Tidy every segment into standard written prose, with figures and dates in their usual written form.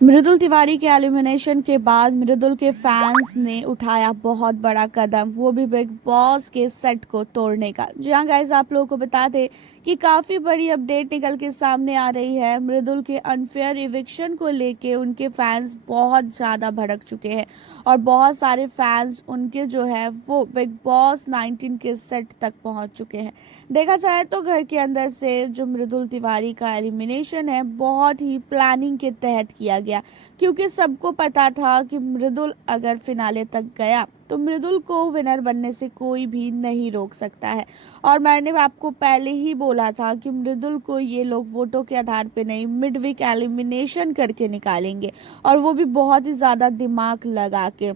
मृदुल तिवारी के एलिमिनेशन के बाद मृदुल के फैंस ने उठाया बहुत बड़ा कदम, वो भी बिग बॉस के सेट को तोड़ने का। जी हाँ गाइस, आप लोगों को बता दें कि काफी बड़ी अपडेट निकल के सामने आ रही है। मृदुल के अनफेयर इविक्शन को लेके उनके फैंस बहुत ज्यादा भड़क चुके हैं और बहुत सारे फैंस उनके जो है वो बिग बॉस 19 के सेट तक पहुंच चुके हैं। देखा जाए तो घर के अंदर से जो मृदुल तिवारी का एलिमिनेशन है बहुत ही प्लानिंग के तहत किया गया, क्योंकि सबको पता था कि मृदुल अगर फिनाले तक गया तो मृदुल को विनर बनने से कोई भी नहीं रोक सकता है। और मैंने आपको पहले ही बोला था कि मृदुल को ये लोग वोटों के आधार पे नहीं, मिड वीक एलिमिनेशन करके निकालेंगे, और वो भी बहुत ही ज़्यादा दिमाग लगा के।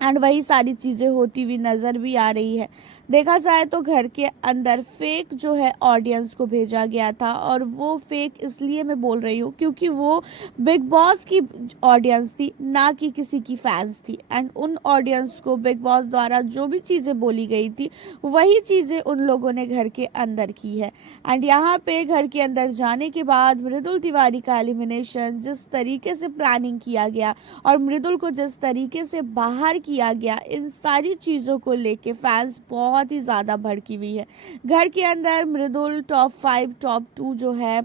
एंड वही सारी चीज़ें होती हुई नज़र भी आ रही है। देखा जाए तो घर के अंदर फेक जो है ऑडियंस को भेजा गया था, और वो फेक इसलिए मैं बोल रही हूँ क्योंकि वो बिग बॉस की ऑडियंस थी, ना कि किसी की फैंस थी। एंड उन ऑडियंस को बिग बॉस द्वारा जो भी चीज़ें बोली गई थी वही चीज़ें उन लोगों ने घर के अंदर की है। एंड यहाँ पे घर के अंदर जाने के बाद मृदुल तिवारी का एलिमिनेशन जिस तरीके से प्लानिंग किया गया और मृदुल को जिस तरीके से बाहर किया गया, इन सारी चीज़ों को लेके फैंस बहुत ही ज़्यादा भड़की हुई है। घर के अंदर मृदुल टॉप 5 टॉप 2 जो है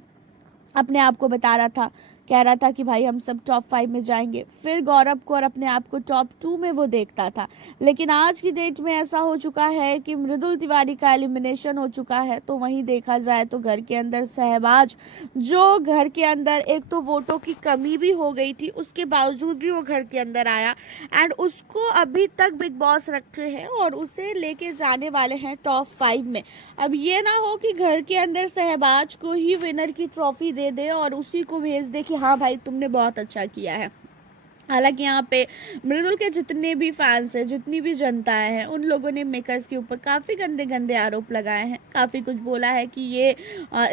अपने आप को बता रहा था, कह रहा था कि भाई हम सब टॉप 5 में जाएंगे। फिर गौरव को और अपने आप को टॉप 2 में वो देखता था। लेकिन आज की डेट में ऐसा हो चुका है कि मृदुल तिवारी का एलिमिनेशन हो चुका है, तो वहीं देखा जाए तो घर के अंदर सहबाज, जो घर के अंदर एक तो वोटों की कमी भी हो गई थी, उसके बावजूद भी वो घर के अंदर आया एंड उसको अभी तक बिग बॉस रखे हैं और उसे लेके जाने वाले हैं टॉप 5 में। अब ये ना हो कि घर के अंदर सहबाज को ही विनर की ट्रॉफी दे दे और उसी को भेज दे कि हाँ भाई तुमने बहुत अच्छा किया है। हालांकि यहाँ पे मृदुल के जितने भी फैंस हैं, जितनी भी जनता है, उन लोगों ने मेकर्स के ऊपर काफ़ी गंदे गंदे आरोप लगाए हैं, काफ़ी कुछ बोला है कि ये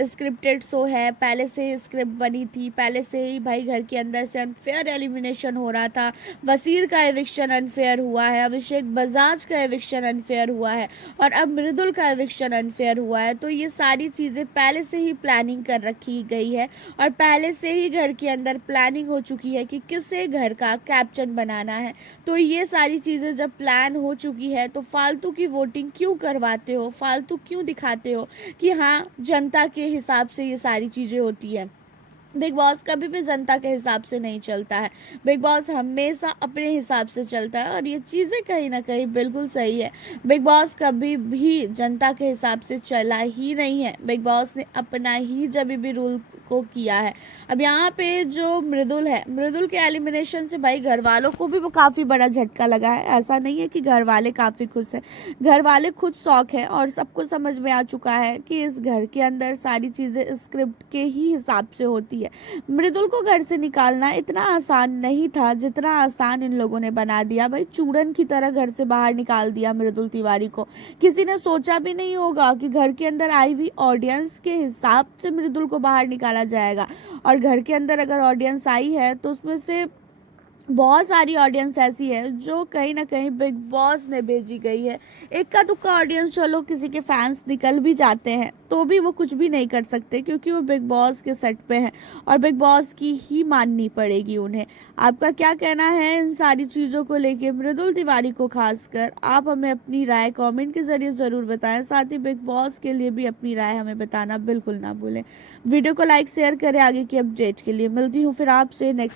स्क्रिप्टेड शो है, पहले से ही स्क्रिप्ट बनी थी, पहले से ही भाई घर के अंदर से अनफेयर एलिमिनेशन हो रहा था। वसीर का एविक्शन अनफेयर हुआ है, अभिषेक बजाज का एविक्शन अनफेयर हुआ है, और अब मृदुल का एविक्शन अनफेयर हुआ है। तो ये सारी चीज़ें पहले से ही प्लानिंग कर रखी गई है और पहले से ही घर के अंदर प्लानिंग हो चुकी है कि किसे घर का कैप्टन बनाना है। तो ये सारी चीज़ें जब प्लान हो चुकी है तो फालतू की वोटिंग क्यों करवाते हो, फालतू क्यों दिखाते हो कि हाँ जनता के हिसाब से ये सारी चीज़ें होती है। बिग बॉस कभी भी जनता के हिसाब से नहीं चलता है, बिग बॉस हमेशा अपने हिसाब से चलता है, और ये चीज़ें कहीं ना कहीं बिल्कुल सही है। बिग बॉस कभी भी जनता के हिसाब से चला ही नहीं है, बिग बॉस ने अपना ही जब भी रूल को किया है। अब यहाँ पे जो मृदुल है, मृदुल के एलिमिनेशन से भाई घर वालों को भी काफ़ी बड़ा झटका लगा है। ऐसा नहीं है कि घर वाले काफ़ी खुश हैं, घर वाले खुद शौक है और सबको समझ में आ चुका है कि इस घर के अंदर सारी चीज़ें स्क्रिप्ट के ही हिसाब से होती है। मृदुल को घर से निकालना इतना आसान नहीं था जितना आसान इन लोगों ने बना दिया। भाई चूड़न की तरह घर से बाहर निकाल दिया मृदुल तिवारी को। किसी ने सोचा भी नहीं होगा कि घर के अंदर आई हुई ऑडियंस के हिसाब से मृदुल को बाहर निकाला जाएगा। और घर के अंदर अगर ऑडियंस आई है तो उसमें से बहुत सारी ऑडियंस ऐसी है जो कहीं ना कहीं बिग बॉस ने भेजी गई है। इक्का दुक्का ऑडियंस, चलो किसी के फैंस निकल भी जाते हैं तो भी वो कुछ भी नहीं कर सकते, क्योंकि वो बिग बॉस के सेट पे हैं और बिग बॉस की ही माननी पड़ेगी उन्हें। आपका क्या कहना है इन सारी चीज़ों को लेके, मृदुल तिवारी को खासकर? आप हमें अपनी राय कमेंट के जरिए ज़रूर बताएं, साथ ही बिग बॉस के लिए भी अपनी राय हमें बताना बिल्कुल ना भूलें। वीडियो को लाइक शेयर करें। आगे की अपडेट के लिए मिलती हूँ फिर आपसे नेक्स्ट